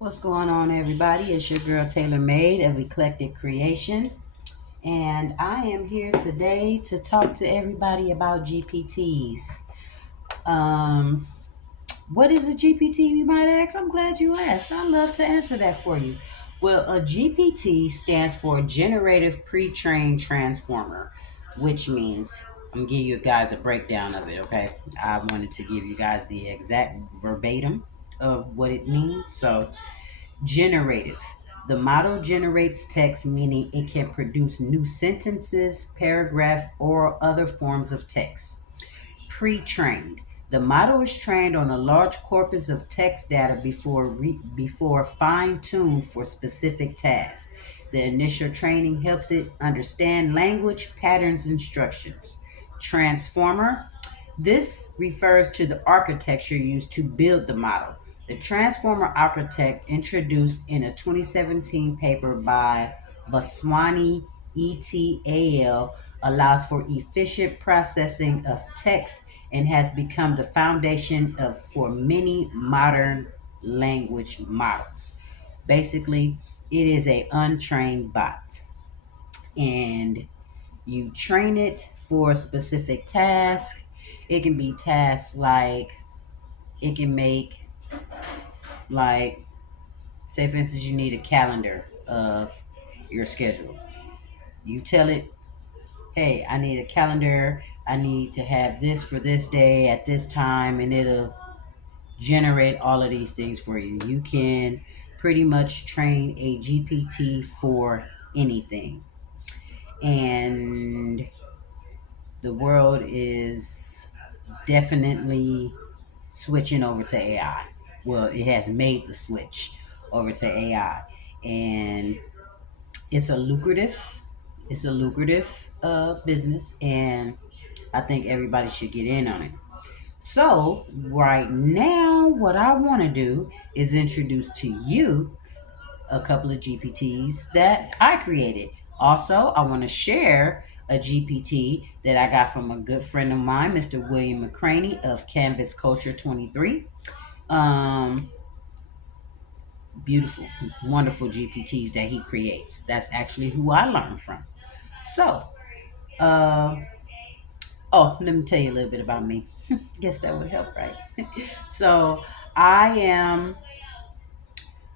What's going on, everybody? It's your girl Taylor Mayde of Eclectic Creations, and I am here today to talk to everybody about GPTs. Um, what is a GPT, you might ask? I'm glad you asked. I love to answer that for you. Well, a GPT stands for Generative Pre-trained Transformer, which means I'm gonna give you guys a breakdown of it. Okay, I wanted to give you guys the exact verbatim of what it means. So generative. The model generates text, meaning it can produce new sentences, paragraphs, or other forms of text. Pre trained. The model is trained on a large corpus of text data before fine tuned for specific tasks. The initial training helps it understand language, patterns, instructions. Transformer. This refers to the architecture used to build the model. The transformer architect, introduced in a 2017 paper by Vaswani et al., allows for efficient processing of text and has become the foundation for many modern language models. Basically, it is a untrained bot, and you train it for a specific task. It can be tasks like it can make, like, say for instance, you need a calendar of your schedule. You tell it, hey, I need a calendar. I need to have this for this day at this time, and it'll generate all of these things for you. You can pretty much train a GPT for anything. And the world is definitely switching over to AI. Well, it has made the switch over to AI. And it's a lucrative business, and I think everybody should get in on it. So, right now, what I want to do is introduce to you a couple of GPTs that I created. Also, I want to share a GPT that I got from a good friend of mine, Mr. William McCraney of Canvas Culture23. Um, Beautiful, wonderful GPTs that he creates. That's actually who I learned from. So, uh, let me tell you a little bit about me. Guess that would help, right? So, I am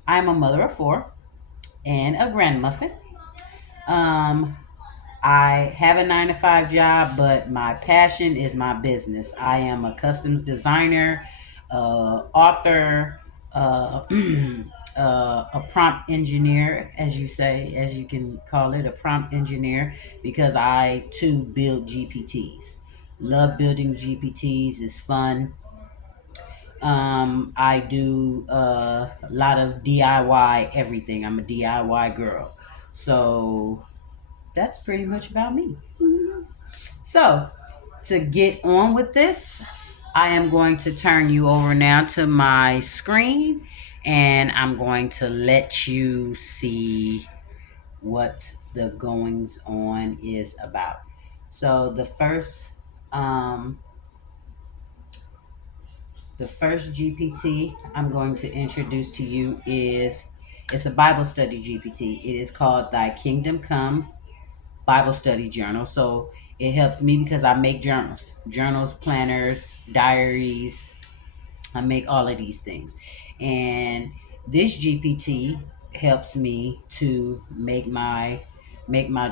I'm a mother of four and a grandmuffin. Um, I have a 9 to 5 job, but my passion is my business. I am a customs designer, author, a prompt engineer, as you say, as you can call it, a prompt engineer, because I too build GPTs. Love building GPTs, is fun. I do a lot of DIY everything. I'm a DIY girl. So that's pretty much about me. So, to get on with this, I am going to turn you over now to my screen, and I'm going to let you see what the goings on is about. So, the first GPT I'm going to introduce to you is, it's a Bible study GPT. It is called Thy Kingdom Come Bible Study Journal. So it helps me because I make journals, planners, diaries. I make all of these things. And this GPT helps me to make my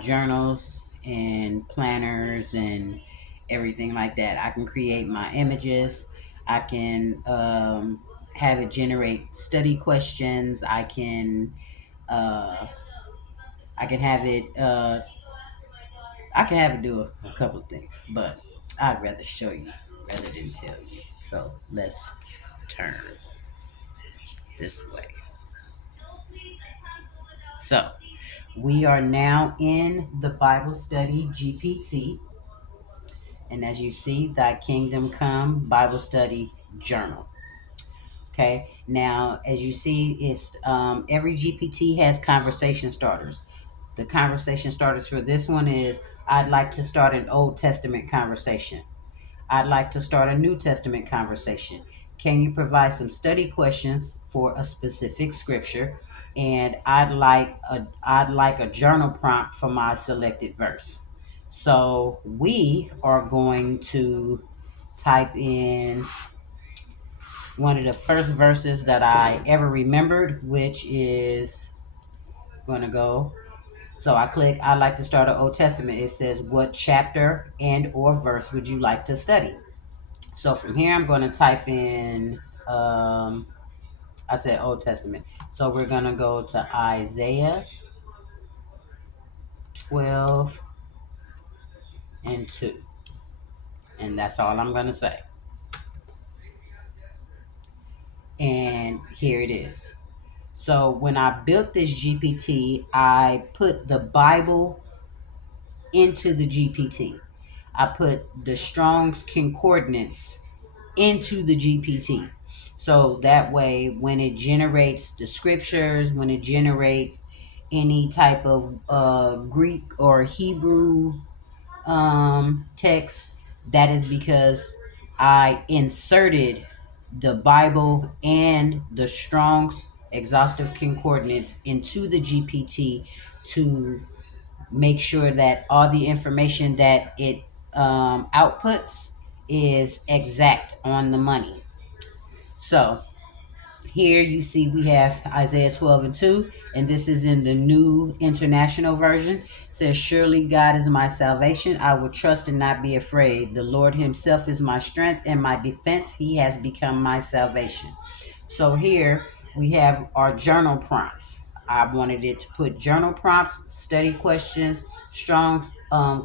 journals and planners and everything like that. I can create my images. I can have it generate study questions. Uh, I can have it do a couple of things, but I'd rather show you rather than tell you. So let's turn this way. So we are now in the Bible study GPT, and as you see, Thy Kingdom Come Bible Study Journal. Okay, now as you see, it's every GPT has conversation starters. The conversation starters for this one is, I'd like to start an Old Testament conversation. I'd like to start a New Testament conversation. can you provide some study questions for a specific scripture? And I'd like a journal prompt for my selected verse. So we are going to type in one of the first verses that I ever remembered, which is going to go. So I'd like to start an Old Testament. It says, what chapter and or verse would you like to study? So from here, I'm going to type in, I said Old Testament. So we're going to go to Isaiah 12 and 2. And that's all I'm going to say. And here it is. So when I built this GPT, I put the Bible into the GPT. I put the Strong's Concordance into the GPT. So that way, when it generates the scriptures, when it generates any type of Greek or Hebrew text, that is because I inserted the Bible and the Strong's Exhaustive Concordance into the GPT to make sure that all the information that it outputs is exact on the money. So here you see we have Isaiah 12 and 2, and this is in the New International Version. It says, surely God is my salvation. I will trust and not be afraid. The Lord himself is my strength and my defense. He has become my salvation. So here we have our journal prompts. I wanted it to put journal prompts, study questions, strong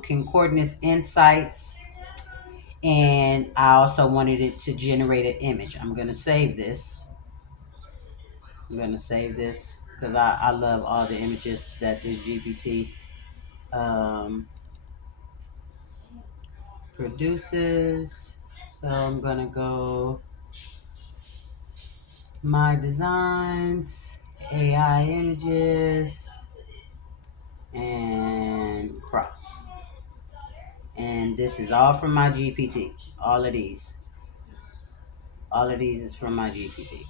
concordance insights, and I also wanted it to generate an image. I'm going to save this. Because I love all the images that this GPT produces. So I'm going to go my designs, AI images, and cross. And this is all from my GPT. All of these. All of these is from my GPT.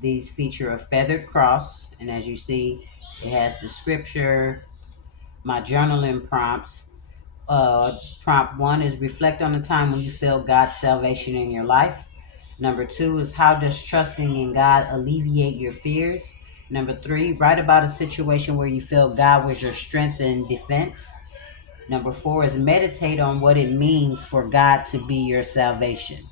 These feature a feathered cross, and as you see, it has the scripture, my journaling prompts. Prompt 1 is reflect on the time when you felt God's salvation in your life. Number 2 is how does trusting in God alleviate your fears? Number 3, write about a situation where you felt God was your strength and defense. Number 4 is meditate on what it means for God to be your salvation.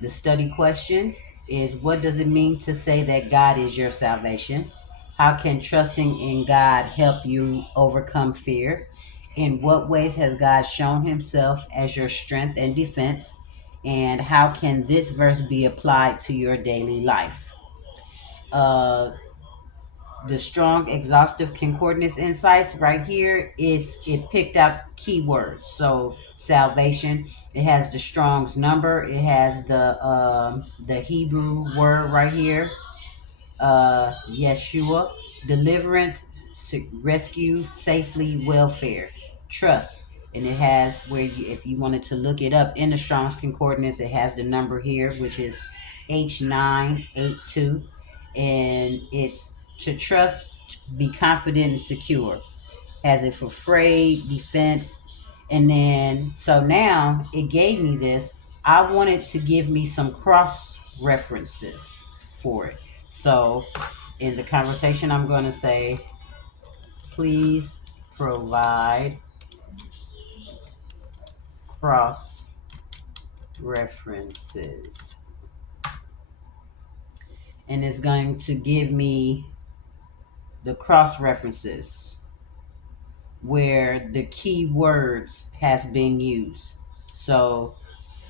The study questions is what does it mean to say that God is your salvation? How can trusting in God help you overcome fear? In what ways has God shown himself as your strength and defense? And how can this verse be applied to your daily life? The strong exhaustive concordance insights right here is it picked out keywords. So salvation, it has the Strong's number, it has the Hebrew word right here, Yeshua, deliverance, rescue, safely, welfare, trust. And it has where you, if you wanted to look it up in the Strong's Concordance, it has the number here, which is H982. And it's to trust, be confident, and secure. Has it for afraid, defense. And then, so now it gave me this. I wanted to give me some cross references for it. So in the conversation, I'm going to say, please provide cross references. And it's going to give me the cross references where the key words has been used. So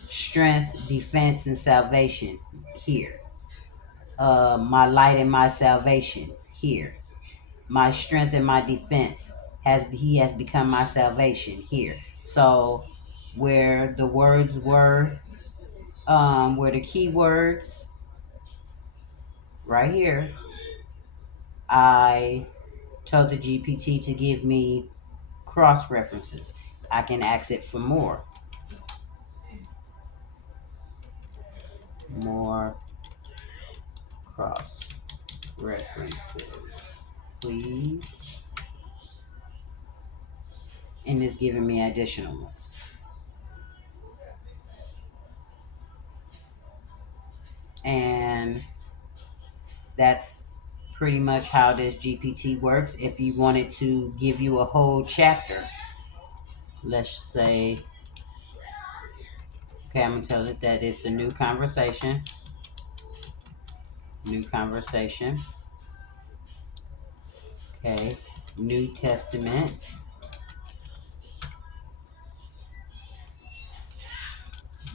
strength, defense, and salvation here. My light and my salvation here. My strength and my defense he has become my salvation here. So where the words where the key words right here, I told the GPT to give me cross references. I can ask it for more. more cross references, please. And it's giving me additional ones. And that's pretty much how this GPT works. If you wanted to give you a whole chapter, let's say, okay, I'm gonna tell it that it's a new conversation. New conversation. Okay. New Testament.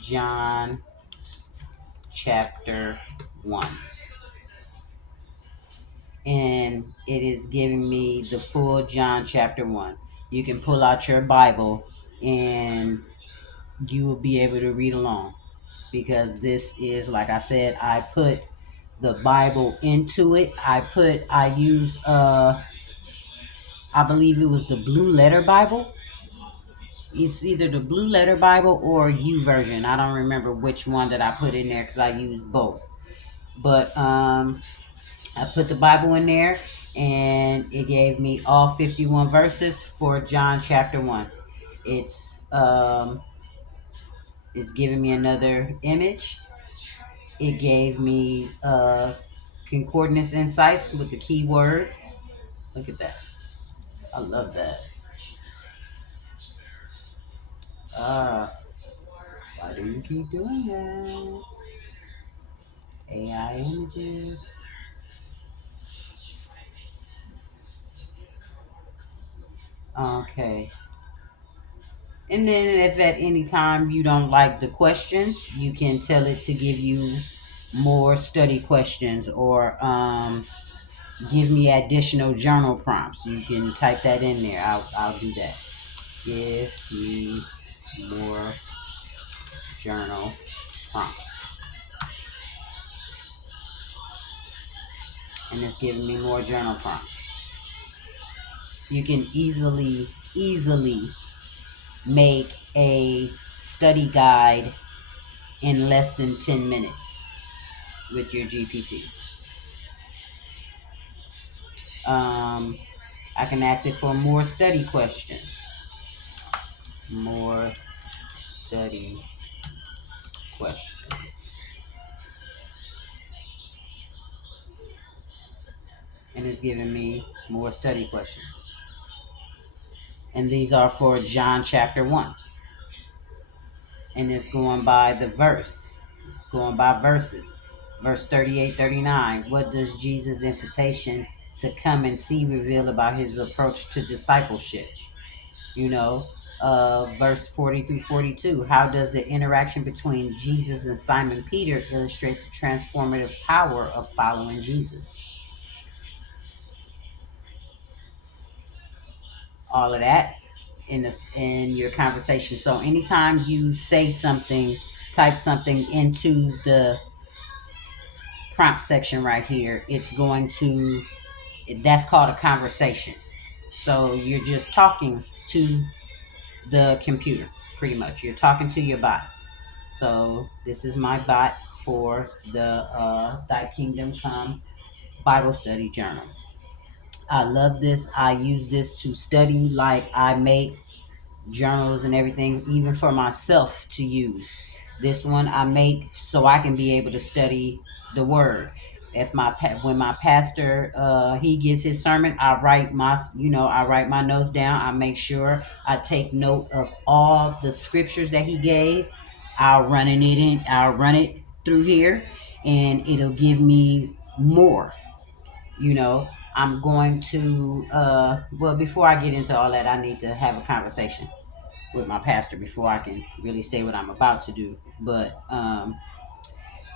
John chapter 1. And it is giving me the full John chapter 1. You can pull out your Bible and you will be able to read along, because this is, like I said, I put the Bible into it. I use I believe it was the Blue Letter Bible. It's either the Blue Letter Bible or U version. I don't remember which one that I put in there because I used both. But I put the Bible in there, and it gave me all 51 verses for John chapter 1. It's giving me another image. It gave me concordance insights with the keywords. Look at that. I love that. Why do you keep doing that? AI images. Okay. And then if at any time you don't like the questions, you can tell it to give you more study questions, or give me additional journal prompts. You can type that in there. I'll do that. Give me more journal prompts. And it's giving me more journal prompts. You can easily make a study guide in less than 10 minutes with your GPT. I can ask it for more study questions. More study questions. And it's giving me more study questions. And these are for John chapter 1. And it's going by the verse, going by verses. Verse 38, 39. What does Jesus' invitation to come and see reveal about his approach to discipleship? You know, verse 40 through 42. How does the interaction between Jesus and Simon Peter illustrate the transformative power of following Jesus? All of that in your conversation. So anytime you say something, type something into the prompt section right here, it's going to, that's called a conversation. So you're just talking to the computer, pretty much. You're talking to your bot. So this is my bot for the Thy Kingdom Come Bible Study Journal. I love this. I use this to study, like I make journals and everything, even for myself to use. This one I make so I can be able to study the word. If when my pastor he gives his sermon, I write my notes down. I make sure I take note of all the scriptures that he gave. I'll run it through here, and it'll give me more. You know, I'm going to well, before I get into all that, I need to have a conversation with my pastor before I can really say what I'm about to do. But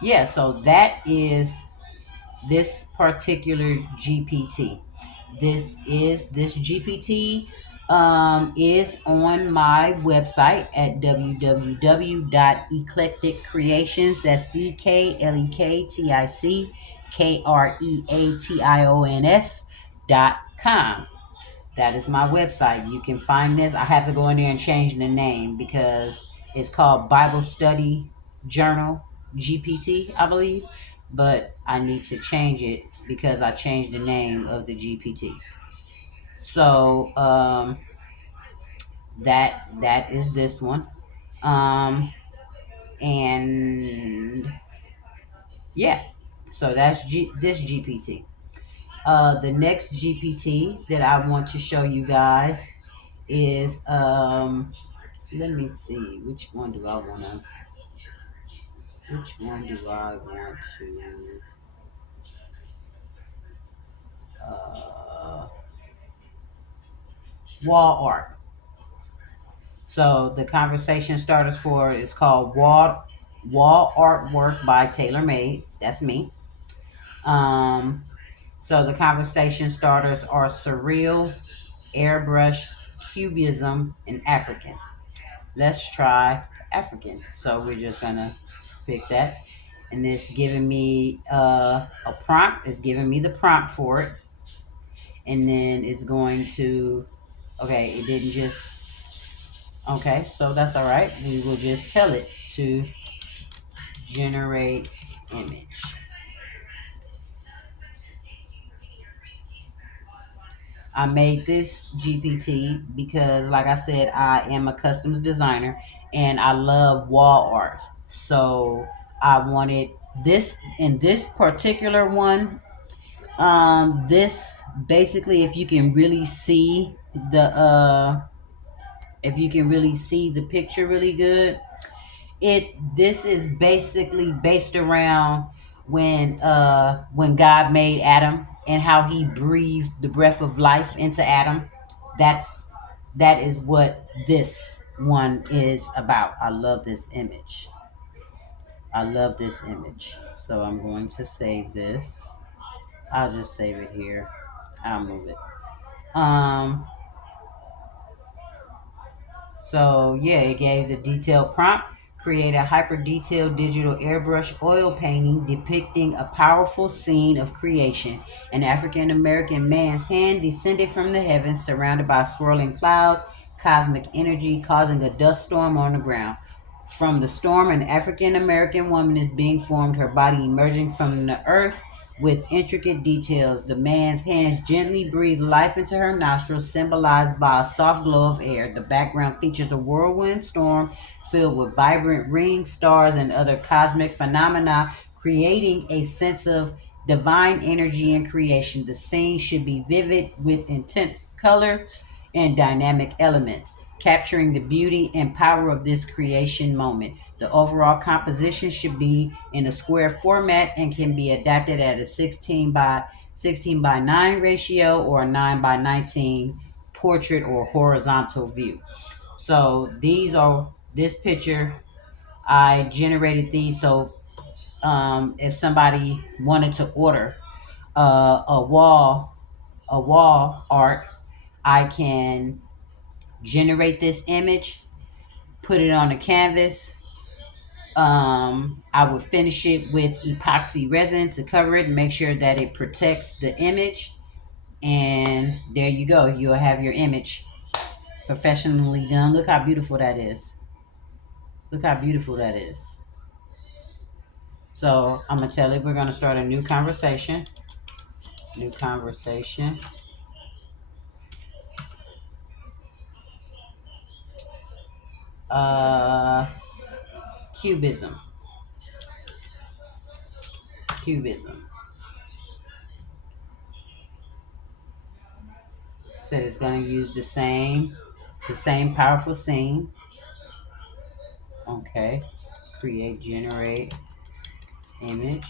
yeah, so that is this particular GPT. This GPT is on my website at www.eklektic kreations. That's eklektickkreations.com. That is my website. You can find this. I have to go in there and change the name because it's called Bible Study Journal. GPT, I believe, but I need to change it because I changed the name of the GPT. So that is this one. Um, and yeah, so that's this GPT. The next GPT that I want to show you guys is let me see, which one do I want to uh wall art. So the conversation starters for is called Wall Artwork by Taylor Mayde. That's me. Um, so the conversation starters are surreal, airbrush, cubism, and African. Let's try African. So we're just gonna pick that, and it's giving me a prompt. It's giving me the prompt for it, and then it's going to. Okay, it didn't just. Okay, so that's all right. We will just tell it to generate image. I made this GPT because, like I said, I am a customs designer and I love wall art. So I wanted this in this particular one. This basically, if you can really see if you can really see the picture really good, this is basically based around when God made Adam and how he breathed the breath of life into Adam. That is what this one is about. I love this image. I love this image. So I'm going to save this. I'll just save it here. I'll move it. Um So yeah, it gave the detailed prompt. Create a hyper detailed digital airbrush oil painting depicting a powerful scene of creation. An African American man's hand descended from the heavens, surrounded by swirling clouds, cosmic energy causing a dust storm on the ground. From the storm, an African American woman is being formed, her body emerging from the earth with intricate details. The man's hands gently breathe life into her nostrils, symbolized by a soft glow of air. The background features a whirlwind storm filled with vibrant rings, stars, and other cosmic phenomena, creating a sense of divine energy and creation. The scene should be vivid with intense color and dynamic elements, capturing the beauty and power of this creation moment. The overall composition should be in a square format and can be adapted at a 16 by 9 ratio or a 9 by 19 portrait or horizontal view. So these are this picture. I generated these so if somebody wanted to order a wall art, I can generate this image, put it on a canvas. I would finish it with epoxy resin to cover it and make sure that it protects the image. And there you go. You'll have your image professionally done. Look how beautiful that is. Look how beautiful that is. So I'm gonna tell it we're gonna start a new conversation. New conversation. Uh, cubism. Cubism. Said it's gonna use the same powerful scene. Okay. Create, generate image,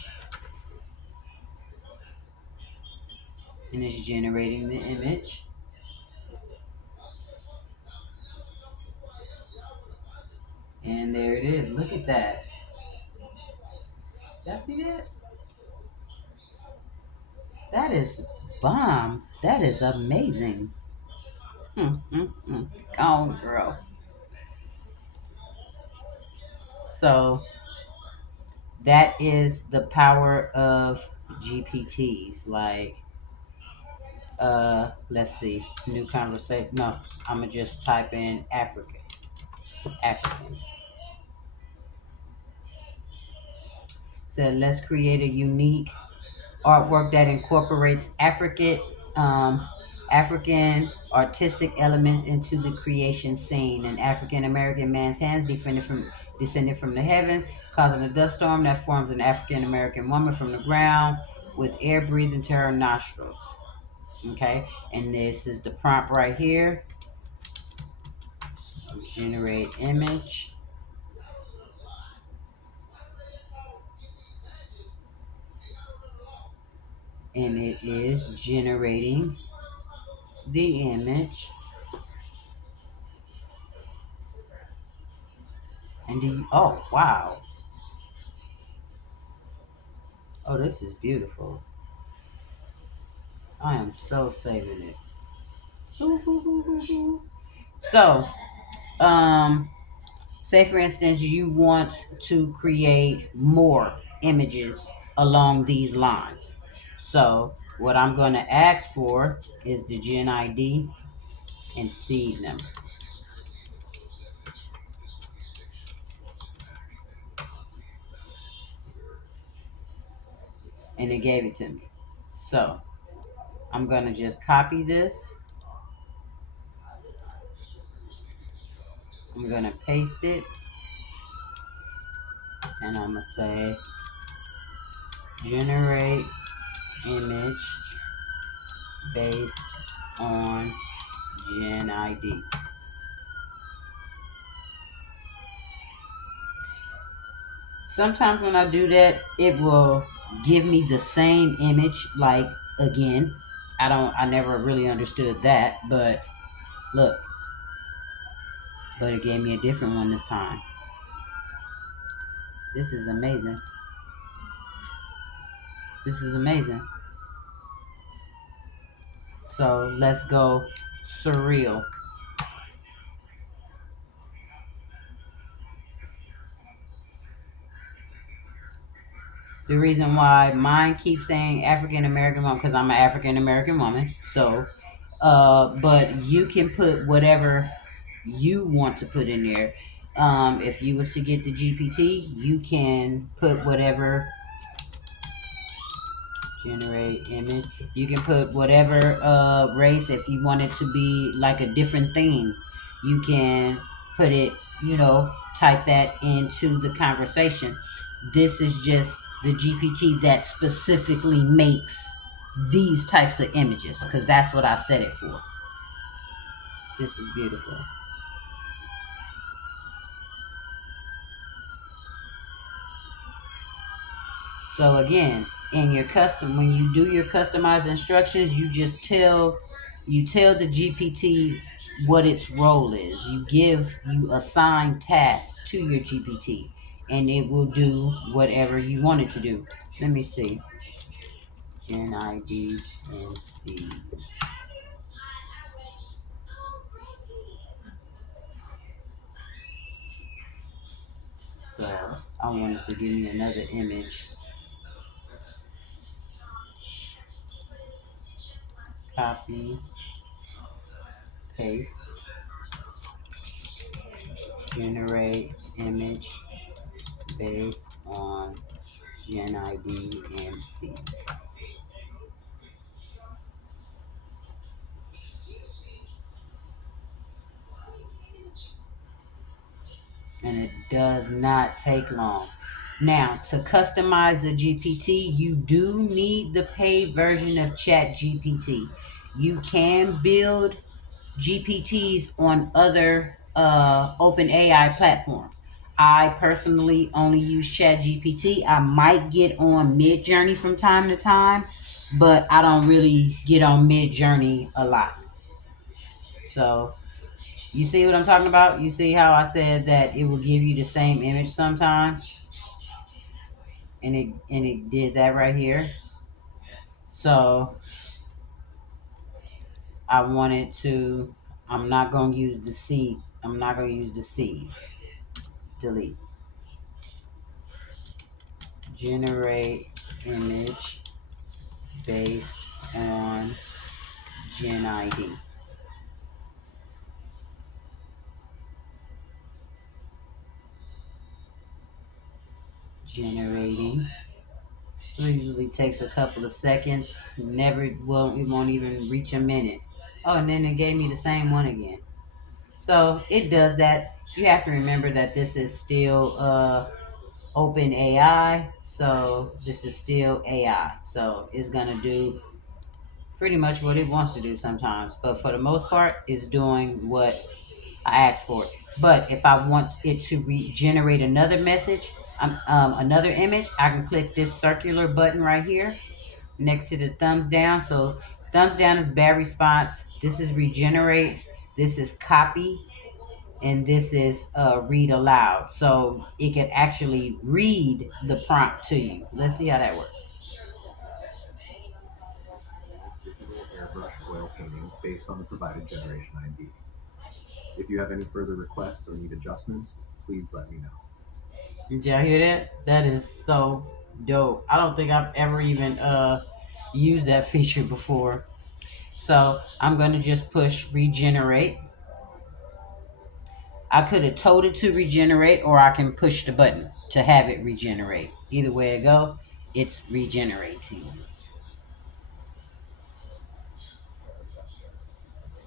and it's generating the image. And there it is. Look at that. Y'all see that? That is bomb. That is amazing. Go on, girl. So that is the power of GPTs. Like, let's see, new conversation. No, I'm gonna just type in African. African. Said, let's create a unique artwork that incorporates um, African artistic elements into the creation scene. An African American man's hands descended from the heavens, causing a dust storm that forms an African American woman from the ground with air breathed into her nostrils. Okay, and this is the prompt right here. So generate image. And it is generating the image. And oh wow, oh, this is beautiful. I am so saving it. So, um, say for instance, you want to create more images along these lines. So, what I'm going to ask for is the Gen ID and seed them. And it gave it to me. So, I'm going to just copy this. I'm going to paste it. And I'm going to say generate image based on Gen ID. Sometimes when I do that, it will give me the same image, like again. I never really understood that, but look, but it gave me a different one this time. This is amazing. This is amazing. So let's go surreal. The reason why mine keeps saying African American woman, because I'm an African American woman. So, but you can put whatever you want to put in there. If you was to get the GPT, you can put whatever, generate image. You can put whatever race. If you want it to be like a different theme, you can put it, type that into the conversation. This is just the GPT that specifically makes these types of images, because that's what I set it for. This is beautiful. So again, when you do your customized instructions, you tell the GPT what its role is. You assign tasks to your GPT, and it will do whatever you want it to do. Let me see. Gen ID and C. So I wanted to give me another image. Copy, paste, generate image based on Gen ID and C. And it does not take long. Now, to customize a GPT, you do need the paid version of ChatGPT. You can build GPTs on other open AI platforms. I personally only use ChatGPT. I might get on Midjourney from time to time, but I don't really get on Midjourney a lot. So you see what I'm talking about? You see how I said that it will give you the same image sometimes? And it did that right here. So I wanted to I'm not gonna use the C. I'm not gonna use the C. Delete. Generate image based on Gen ID. Generating. It usually takes a couple of seconds. Never, well, it won't even reach a minute. Oh, and then it gave me the same one again. So it does that. You have to remember that this is still open AI. So this is still AI. So it's gonna do pretty much what it wants to do sometimes. But for the most part, it's doing what I asked for it. But if I want it to regenerate another message, another image, I can click this circular button right here next to the thumbs down. So thumbs down is bad response. This is regenerate. This is copy. And this is read aloud. So it can actually read the prompt to you. Let's see how that works. Digital airbrush oil painting based on the provided generation ID. If you have any further requests or need adjustments, please let me know. Did y'all hear that? That is so dope. I don't think I've ever even used that feature before. So I'm gonna just push regenerate. I could have told it to regenerate, or I can push the button to have it regenerate. Either way it go, it's regenerating.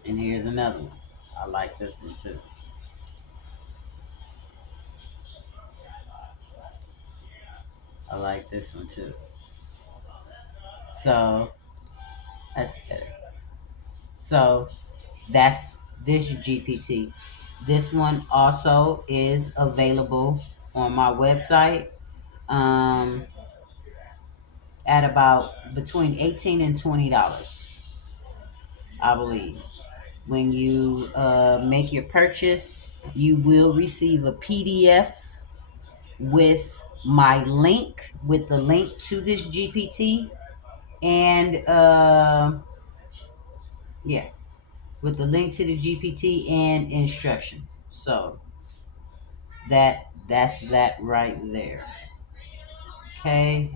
And here's another one. I like this one too. I like this one too. So that's better. So that's this GPT. This one also is available on my website um, at about between $18 and $20, I believe. When you make your purchase, you will receive a PDF with my link, with the link to this GPT, and yeah, with the link to the GPT and instructions. So that's that right there. Okay.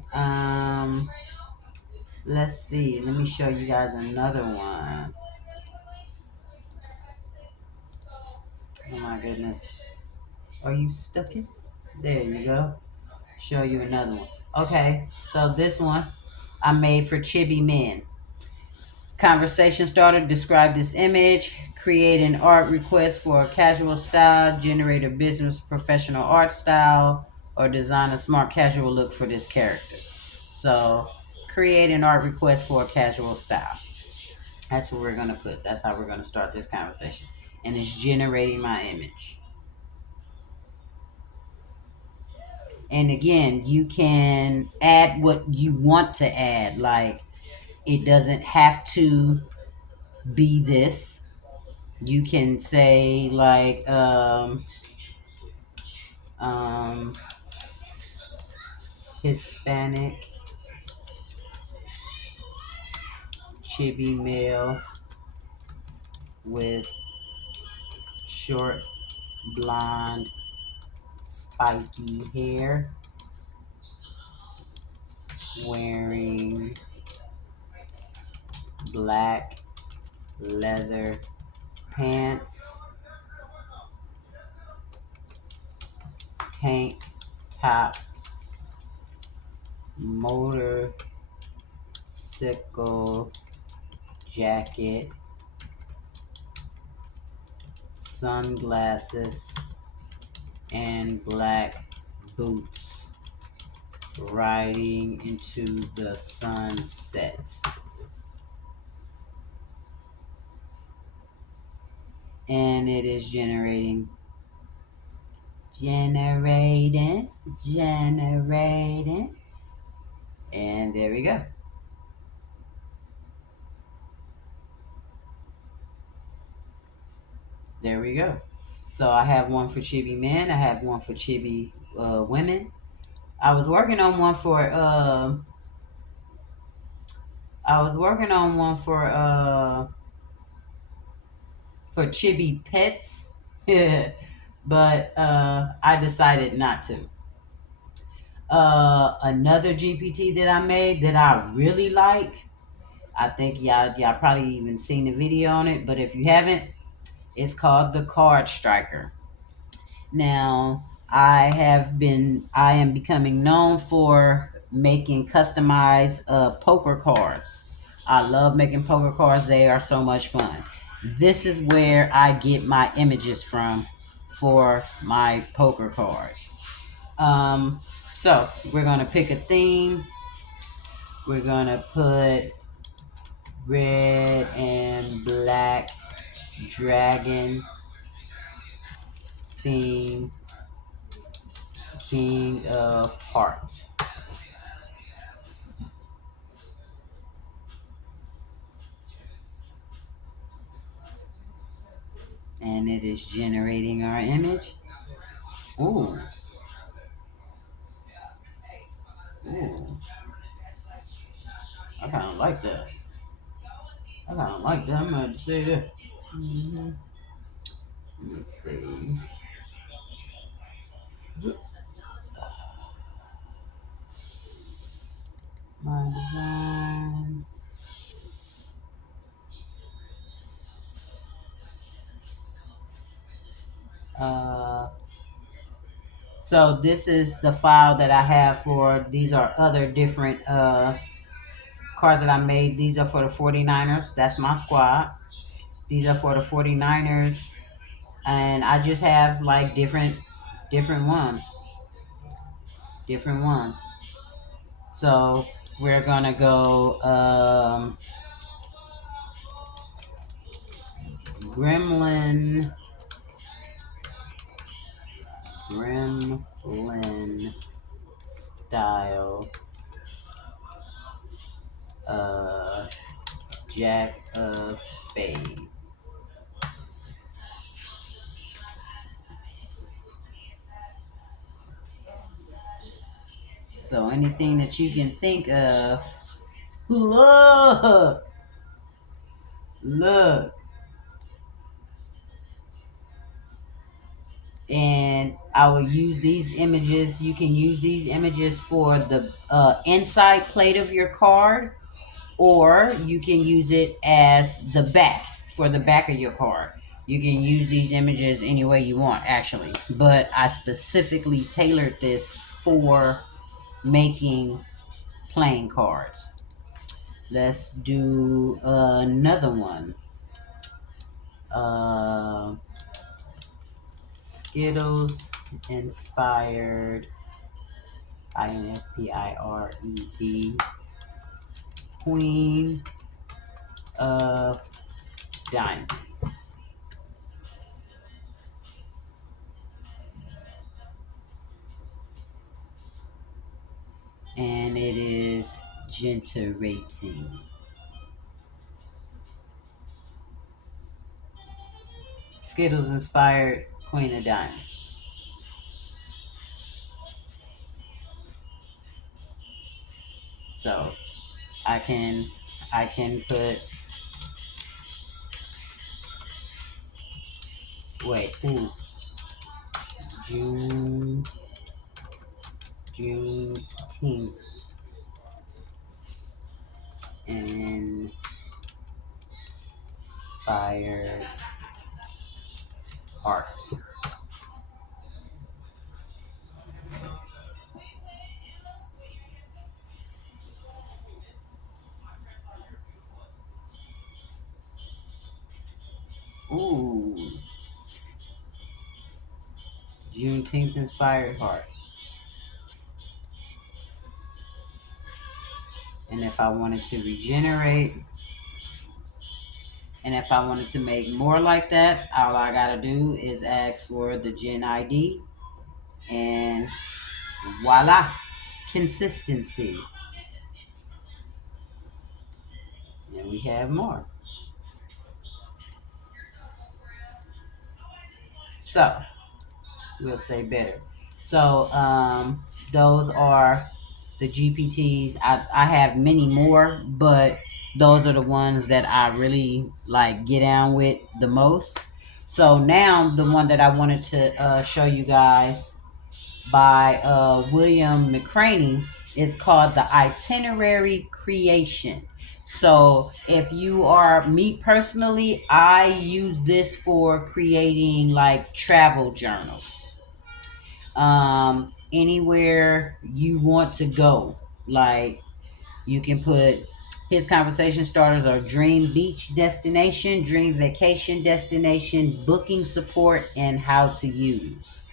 Let's see. Let me show you guys another one. Oh my goodness. Are you stuck in? There you go. Show you another one. Okay, so this one I made for chibi men. Conversation starter, describe this image, create an art request for a casual style, generate a business professional art style, or design a smart casual look for this character. So, create an art request for a casual style. That's what we're going to put. That's how we're going to start this conversation. And it's generating my image. And again, you can add what you want to add. Like, it doesn't have to be this. You can say like um Hispanic chibi male with short blonde spiky hair, wearing black leather pants, tank top, motorcycle jacket, sunglasses, and black boots, riding into the sunset. And it is generating, and there we go. There we go. So I have one for chibi men. I have one for chibi women. I was working on one for I was working on one for chibi pets, but I decided not to. Another GPT that I made that I really like. I think y'all probably even seen the video on it, but if you haven't, it's called the Card Striker. Now, I am becoming known for making customized poker cards. I love making poker cards. They are so much fun. This is where I get my images from for my poker cards. Um, so we're gonna pick a theme. We're gonna put red and black dragon theme, King of Hearts. And it is generating our image. Ooh, ooh, I kind of like that. I kind of like that. I'm going to say that. Mm-hmm. Let me see. My designs. Uh, so this is the file that I have for, these are other different cards that I made. These are for the 49ers. That's my squad. These are for the 49ers. And I just have like different ones. Different ones. So we're gonna go Gremlin Gremlin style uh Jack of Spades. So anything that you can think of. Look, look. And I will use these images. You can use these images for the inside plate of your card, or you can use it as the back for the back of your card. You can use these images any way you want, actually. But I specifically tailored this for making playing cards. Let's do another one. Uh, Skittles inspired INSPIRED Queen of Diamonds. And it is generating. Skittles inspired Queen of Diamonds. So I can put, wait, ooh, June Juneteenth inspired art. Ooh, Juneteenth inspired heart. And if I wanted to regenerate, and if I wanted to make more like that, all I gotta do is ask for the Gen ID, and voila, consistency. And we have more. So we'll say better. So those are the GPTs. I have many more, but those are the ones that I really like get down with the most. So now the one that I wanted to show you guys by William McCraney is called the Itinerary Creation. So if you are me personally, I use this for creating like travel journals. Anywhere you want to go. Like you can put his conversation starters are dream beach destination, dream vacation destination, booking support, and how to use.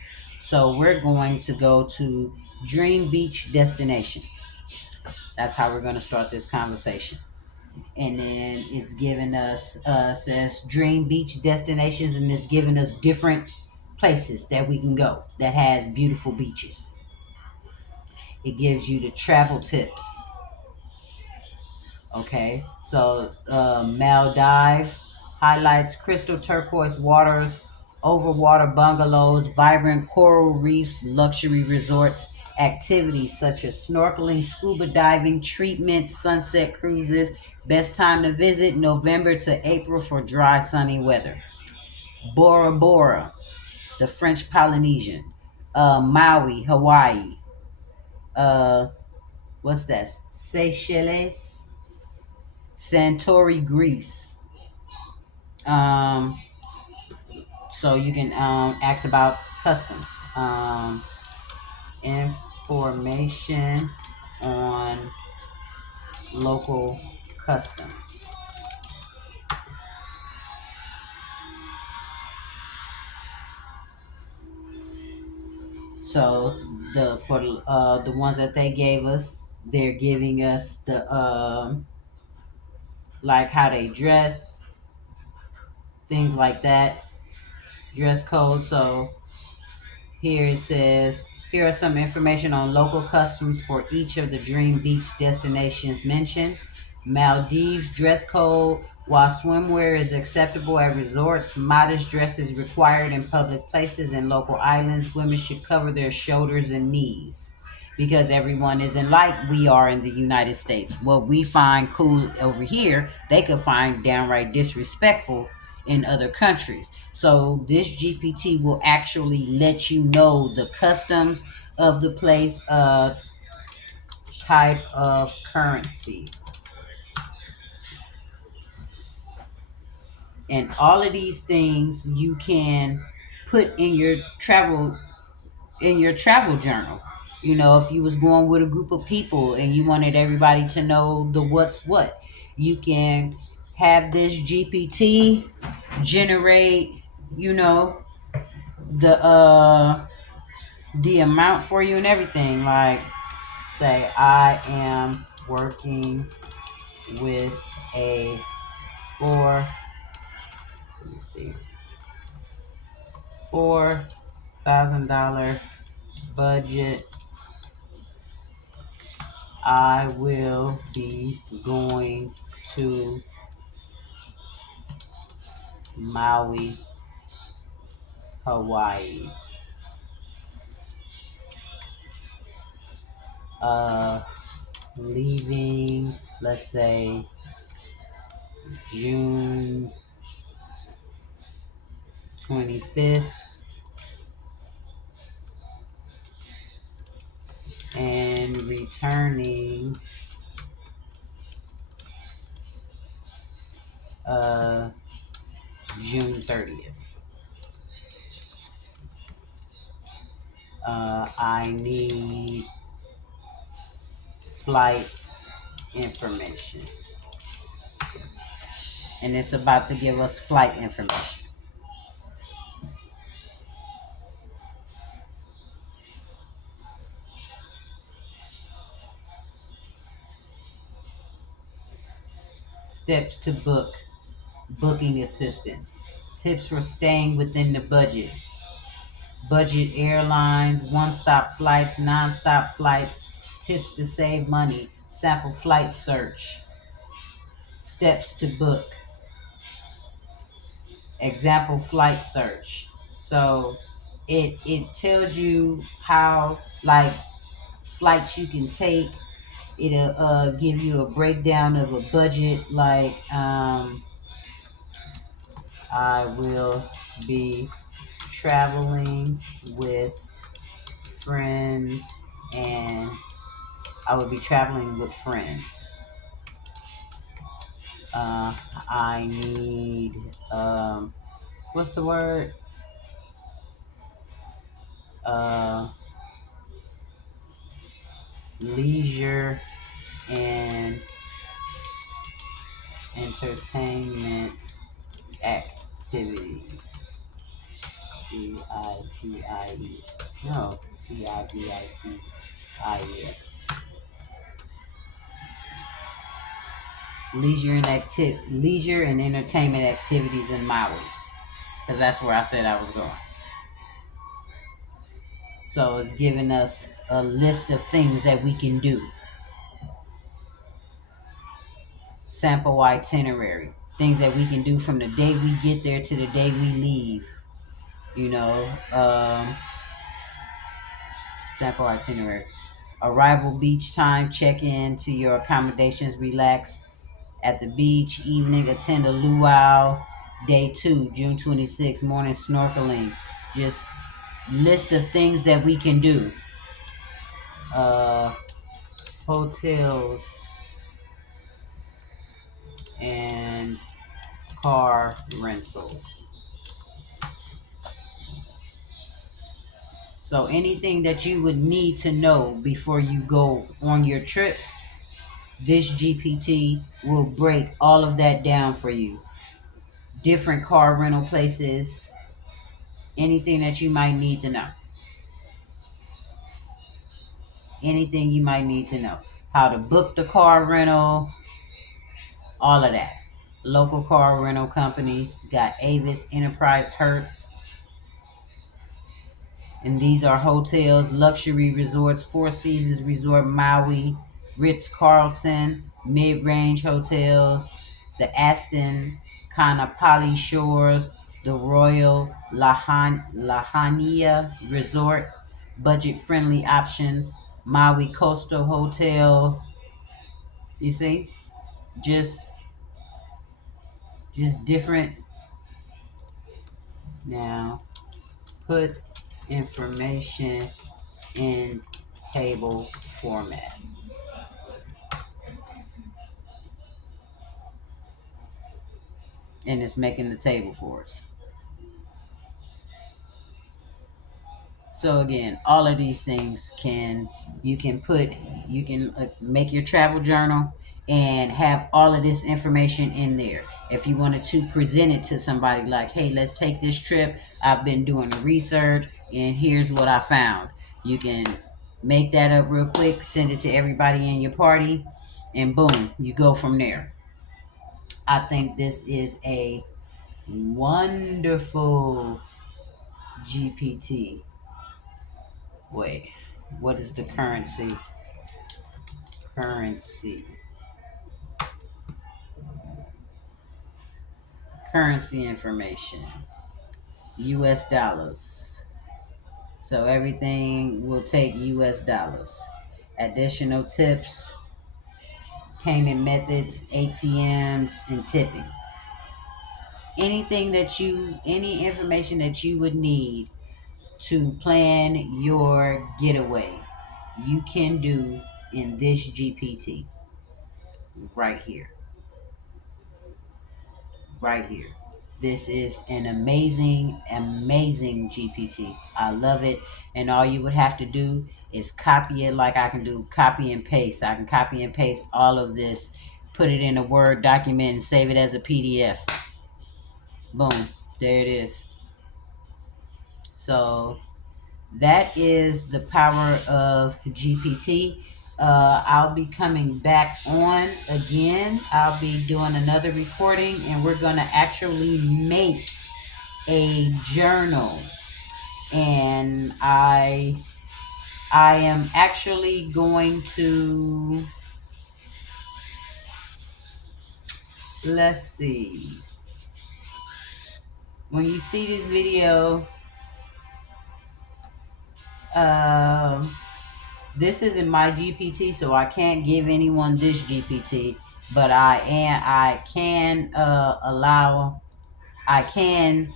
So we're going to go to dream beach destination. That's how we're going to start this conversation. And then it's giving us says dream beach destinations, and it's giving us different places that we can go that has beautiful beaches. It gives you the travel tips. Okay, so Maldive highlights crystal turquoise waters, overwater bungalows, vibrant coral reefs, luxury resorts, activities such as snorkeling, scuba diving, treatments, sunset cruises. Best time to visit November to April for dry, sunny weather. Bora Bora, the French Polynesian. Maui, Hawaii. Uh, what's that? Seychelles, Santorini, Greece. Um, so you can ask about customs, information on local customs. So the ones that they gave us, they're giving us the like how they dress, things like that, dress code. So here it says, here are some information on local customs for each of the Dream Beach destinations mentioned. Maldives dress code. While swimwear is acceptable at resorts, modest dress is required in public places and local islands. Women should cover their shoulders and knees because everyone isn't like we are in the United States. What we find cool over here, they could find downright disrespectful in other countries. So this GPT will actually let you know the customs of the place, type of currency, and all of these things you can put in your travel journal. You know, if you was going with a group of people and you wanted everybody to know the what's what, you can have this GPT generate, you know, the amount for you and everything. Like, say, I am working with a four, let me see, $4,000 budget. I will be going to Maui, Hawaii. Uh, Leaving, let's say, June 25th and returning uh, June 30th. I need flight information. And it's about to give us flight information. Steps to book, booking assistance, tips for staying within the budget, budget airlines, one stop flights, non stop flights, tips to save money, sample flight search, steps to book, example flight search. So it tells you how, like, flights you can take. It'll give you a breakdown of a budget, like I will be traveling with friends, and I will be traveling with friends. I need what's the word? uh, leisure and entertainment activities. T-I-T-I-E. No, T-I-V-I-T-I-E-S. Leisure and entertainment activities in Maui, because that's where I said I was going. So it's giving us a list of things that we can do. Sample itinerary, things that we can do from the day we get there to the day we leave. You know, sample itinerary. Arrival beach time, check in to your accommodations, relax at the beach, evening, attend a luau. Day 2, June 26th, morning snorkeling. Just list of things that we can do. Uh, hotels and car rentals. So anything that you would need to know before you go on your trip, this GPT will break all of that down for you. Different car rental places, anything that you might need to know. Anything you might need to know. How to book the car rental, all of that. Local car rental companies got Avis, Enterprise, Hertz, and these are hotels, luxury resorts, Four Seasons Resort Maui, Ritz Carlton, mid range hotels, the Aston Kanapali Shores, the Royal Lahania Resort, budget friendly options, Maui Coastal Hotel. You see, just different. Now put information in table format. And it's making the table for us. So again, all of these things you can make your travel journal and have all of this information in there. If you wanted to present it to somebody like, hey, let's take this trip. I've been doing the research and here's what I found. You can make that up real quick, send it to everybody in your party, and boom, you go from there. I think this is a wonderful GPT. Wait, what is the currency? Currency. Currency information. US dollars. So everything will take US dollars. Additional tips, payment methods, ATMs, and tipping. Any information that you would need to plan your getaway, you can do in this GPT right here. Right here. This is an amazing, amazing GPT. I love it. And all you would have to do is copy it like I can do copy and paste. I can copy and paste all of this, put it in a Word document, and save it as a PDF. Boom. There it is. So that is the power of GPT. I'll be coming back on again. I'll be doing another recording, and we're going to actually make a journal. And I am actually going to, let's see. When you see this video, this isn't my GPT, so I can't give anyone this GPT, but I can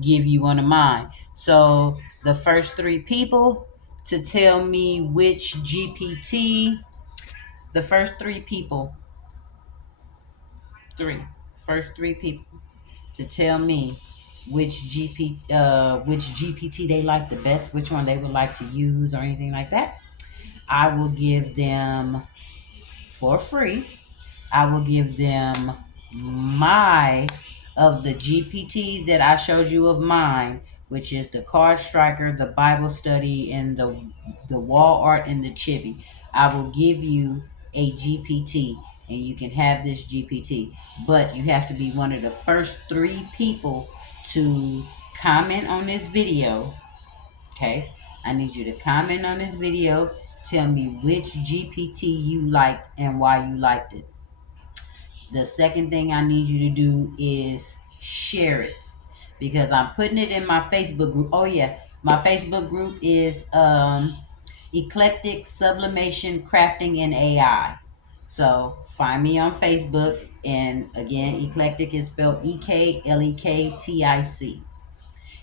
give you one of mine. So the first 3 people to tell me which GPT, the first 3 people, first three people to tell me which GPT they like the best, which one they would like to use, or anything like that, I will give them for free. I will give them my of the GPTs that I showed you of mine, which is the card striker, the Bible study, and the wall art and the chibi. I will give you a GPT, and you can have this GPT, but you have to be one of the first 3 people to comment on this video. Okay, I need you to comment on this video. Tell me which GPT you liked and why you liked it. The second thing I need you to do is share it, because I'm putting it in my Facebook group. Oh yeah, my Facebook group is Eclectic Sublimation Crafting and AI. So find me on Facebook, and again, Eclectic is spelled Eklektic.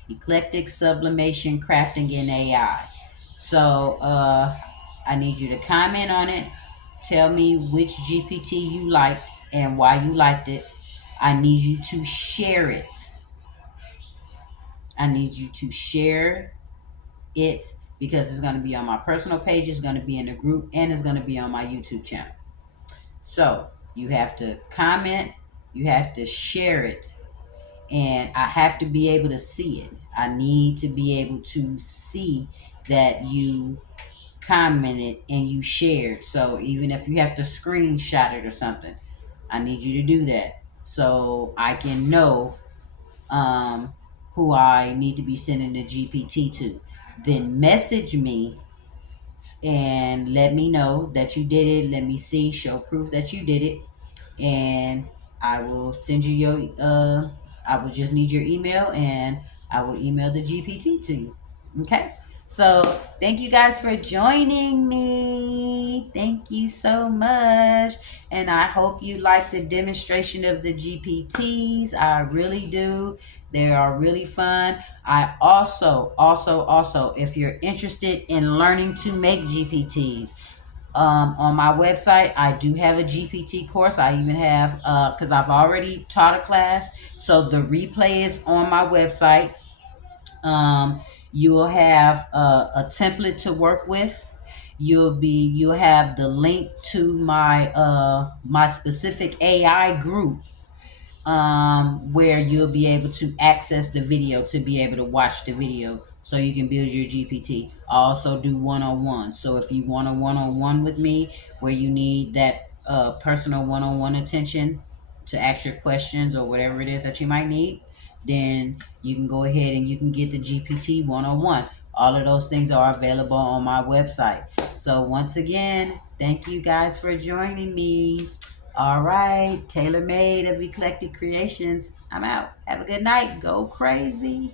Eclectic Sublimation Crafting and AI. So I need you to comment on it. Tell me which GPT you liked and why you liked it. I need you to share it. I need you to share it, because it's going to be on my personal page, it's going to be in the group, and it's going to be on my YouTube channel. So you have to comment, you have to share it, and I have to be able to see it. I need to be able to see that you commented and you shared. So even if you have to screenshot it or something, I need you to do that so I can know who I need to be sending the GPT to. Then message me and let me know that you did it. Let me see, show proof that you did it, and I will send you your. I will just need your email, and I will email the GPT to you. Okay. So thank you guys for joining me. Thank you so much, and I hope you like the demonstration of the GPTs. I really do. They are really fun. I also, if you're interested in learning to make GPTs, on my website, I do have a GPT course. I even have, because I've already taught a class, so the replay is on my website. You will have a template to work with. You'll have the link to my specific AI group, where you'll be able to access the video to be able to watch the video so you can build your GPT. I also do one-on-one. So if you want a one-on-one with me where you need that personal one-on-one attention to ask your questions or whatever it is that you might need, then you can go ahead and you can get the GPT one-on-one. All of those things are available on my website. So once again, thank you guys for joining me. All right, Taylor Mayde of Eclectic Kreations. I'm out. Have a good night. Go crazy.